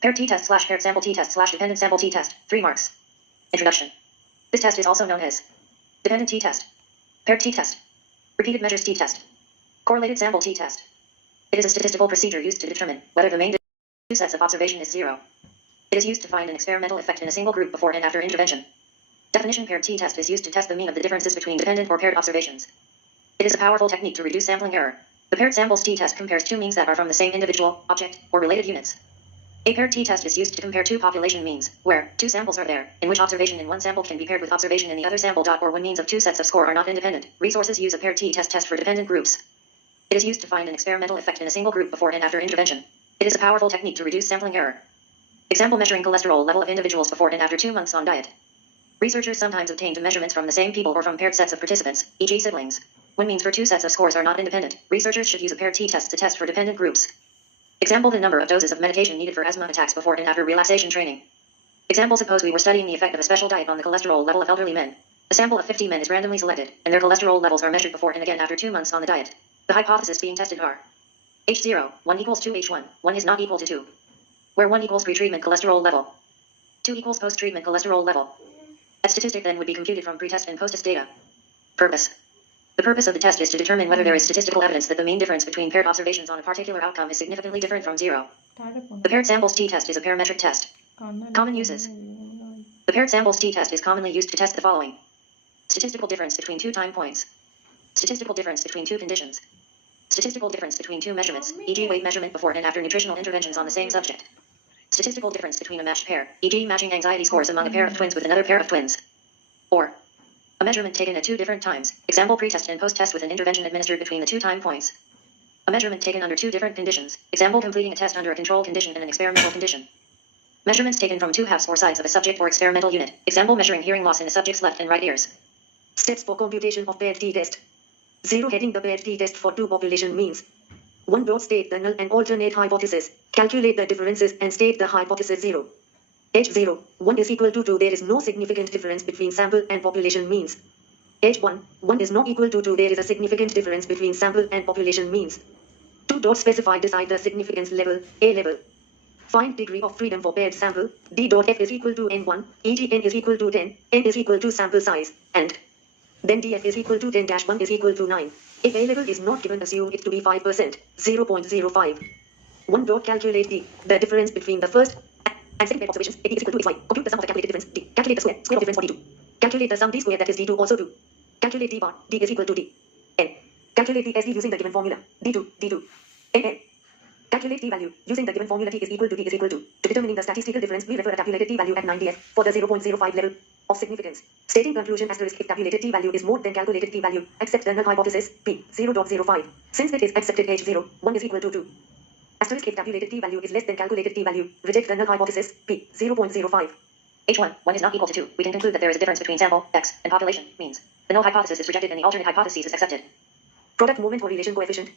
Paired t-test slash paired sample t-test slash dependent sample t-test. 3 marks. Introduction. This test is also known as dependent t-test, paired t-test, repeated measures t-test, correlated sample t-test. It is a statistical procedure used to determine whether the main two sets of observation is zero. It is used to find an experimental effect in a single group before and after intervention. Definition: paired t-test is used to test the mean of the differences between dependent or paired observations. It is a powerful technique to reduce sampling error. The paired samples t-test compares two means that are from the same individual, object, or related units. A paired t-test is used to compare two population means, where two samples are there, in which observation in one sample can be paired with observation in the other sample. Or when means of two sets of score are not independent. Resources use a paired t-test for dependent groups. It is used to find an experimental effect in a single group before and after intervention. It is a powerful technique to reduce sampling error. Example: measuring cholesterol level of individuals before and after 2 months on diet. Researchers sometimes obtained measurements from the same people or from paired sets of participants, e.g. siblings. When means for two sets of scores are not independent, researchers should use a paired t-test to test for dependent groups. Example: the number of doses of medication needed for asthma attacks before and after relaxation training. Example: suppose we were studying the effect of a special diet on the cholesterol level of elderly men. A sample of 50 men is randomly selected, and their cholesterol levels are measured before and again after 2 months on the diet. The hypotheses being tested are H0, 1 equals 2 H1, 1 is not equal to 2. Where 1 equals pre-treatment cholesterol level, 2 equals post-treatment cholesterol level. A statistic then would be computed from pre-test and post-test data. Purpose. The purpose of the test is to determine whether there is statistical evidence that the mean difference between paired observations on a particular outcome is significantly different from zero. The paired samples t-test is a parametric test. Common uses. The paired samples t-test is commonly used to test the following: statistical difference between two time points, statistical difference between two conditions, statistical difference between two measurements, e.g. weight measurement before and after nutritional interventions on the same subject, statistical difference between a matched pair, e.g. matching anxiety scores among a pair of twins with another pair of twins, or a measurement taken at 2 different times, example pre-test and post-test with an intervention administered between the 2 time points. A measurement taken under 2 different conditions, example completing a test under a control condition and an experimental condition. Measurements taken from 2 halves or sides of a subject or experimental unit, example measuring hearing loss in a subject's left and right ears. Steps for computation of paired t-test. 0. Heading the paired t-test for two population means. 1. Broad state the null and alternate hypothesis, calculate the differences and state the hypothesis 0. H0, 1 is equal to 2. There is no significant difference between sample and population means. H1, 1 is not equal to 2. There is a significant difference between sample and population means. 2. Specify decide the significance level, A level. Find degree of freedom for paired sample, D.F is equal to N1, e.g. N is equal to 10, N is equal to sample size, and then Df is equal to 10-1 is equal to 9. If A level is not given, assume it to be 5%, 0.05. 1. Broad calculate D, the difference between the first and second pair observations, A is equal to XY. Compute the sum of the calculated difference, D. Calculate the square of difference for D2. Calculate the sum D squared, that is D2 also 2. Calculate D bar, D is equal to D. N. Calculate the SD using the given formula, D2, N. Calculate T value, using the given formula T is equal to D is equal to. To determining the statistical difference, we refer a tabulated T value at 9 df for the 0.05 level of significance. Stating conclusion asterisk: if tabulated T value is more than calculated T value, accept the null hypothesis, P, 0.05. Since it is accepted H0, 1 is equal to 2. Asterisk: if tabulated T value is less than calculated T value, reject the null hypothesis, P, 0.05. H1, 1 is not equal to 2. We can conclude that there is a difference between sample, X, and population, means. The null hypothesis is rejected and the alternate hypothesis is accepted. Product movement correlation coefficient.